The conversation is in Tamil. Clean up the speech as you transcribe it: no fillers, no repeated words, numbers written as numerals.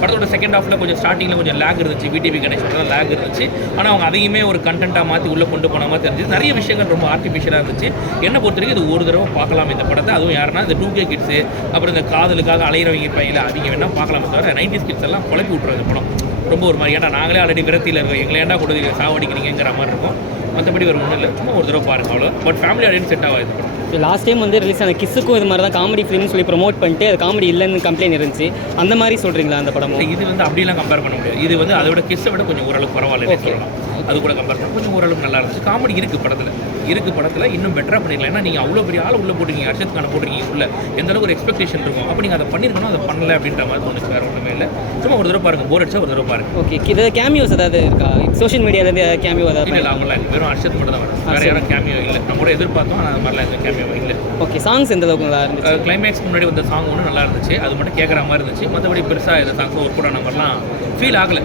படத்தோட செகண்ட் ஹாஃபில் கொஞ்சம் ஸ்டார்டிங்கில் கொஞ்சம் லேக் இருந்துச்சு, விடிவி கணேஷோட லேக் இருந்துச்சு. ஆனால் அவங்க அதையுமே ஒரு கண்டென்ட்டாக மாற்றி உள்ளே கொண்டு போன மாதிரி தெரிஞ்சு நிறைய விஷயங்கள் ரொம்ப ஆர்டிஃபிஷியலாக இருந்துச்சு. என்னை பொறுத்த வரைக்கும் இது ஒரு தடவை பார்க்கலாம் இந்த படத்தை. அதுவும் யாருன்னா இந்த 2K கிட்ஸு, அப்புறம் இந்த காதலுக்காக அலையிறவங்க இருப்பாங்க, அவங்க வேணால் பார்க்கலாமே தவிர 90s கிட்ஸ் எல்லாம் குழப்பி விட்ருவாங்க படம். ரொம்ப ஒரு மாதிரி, ஏன்னா நாங்களே ஆல்ரெடி விரத்தியில் இருக்கோம், எங்களை ஏன்டா கொடுத்து சாவடிக்கிறீங்கிற மாதிரி இருக்கும். மற்றபடி ஒரு ஒன்றும் இல்லை, சும்மா ஒரு தடவை பாருங்க அவ்வளோ. பட் ஃபேமிலி ஆடியன்ஸ் செட் ஆகாது படம். லாஸ்ட் டைம் வந்து ரிலீஸ் ஆன கிஸ்ஸுக்கும் இது மாதிரி தான் காமெடி ஃபிலிம்னு சொல்லி ப்ரொமோட் பண்ணிட்டு அது காமெடி இல்லைன்னு கம்ப்ளைண்ட் இருந்துச்சு. அந்த மாதிரி சொல்கிறீங்களா அந்த படம்? இது வந்து அப்படிலாம் கம்பேர் பண்ண முடியாது. இது வந்து அதோட கிஸ்ஸை விட கொஞ்சம் ஓரளவுக்கு பரவாயில்ல சொல்லலாம். அது கூட கம்பேர் பண்ண கொஞ்சம் ஓரளவுக்கு நல்லா இருந்துச்சு. காமெடி இருக்குது படத்தில் இன்னும் பெட்டராக பண்ணிடலாம். ஏன்னா நீங்கள் அவ்வளோ பெரிய ஆள் உள்ளே போட்டிருக்கீங்க, அர்ஷத்கான போட்டிருக்கீங்க உள்ள, எந்த அளவுக்கு ஒரு எக்ஸ்பெக்டேஷன் இருக்கும். அப்போ நீங்கள் அதை பண்ணியிருக்கணும், அதை பண்ணல அப்படின்ற மாதிரி தோணுச்சு. வேறு ஒன்றுமே இல்லை, சும்மா ஒரு தடவை பாருங்கள், போர் அடிச்சா ஒரு தடவை பாருங்கள். ஓகே, இது கேமியோஸ் ஏதாவது இருக்கா? சோஷியல் மீடியாவிலேருந்து கேமியோ ஏதாவது? இல்லை அவங்களாம் வெறும் அர்ஷத் மட்டும் தான் வரும், வேறு யாரும் கேமியோ இல்லை. நம்ம கூட எதிர்பார்த்தோம், ஆனால் அது மாதிரிலாம் எந்த கேமியோ இல்லை. ஓகே, சாங்ஸ் எந்த அளவுக்கு நல்லா இருந்துச்சு? கிளைமேக்ஸ்க்கு முன்னாடி வந்த சாங் ஒன்று நல்லா இருந்துச்சு, அது மட்டும் கேட்குற மாதிரி இருந்துச்சு. மற்றபடி பெருசாக எந்த சாங்ஸும் ஒர்க் பண்ண மாதிரிலாம் ஃபீல் ஆகலை.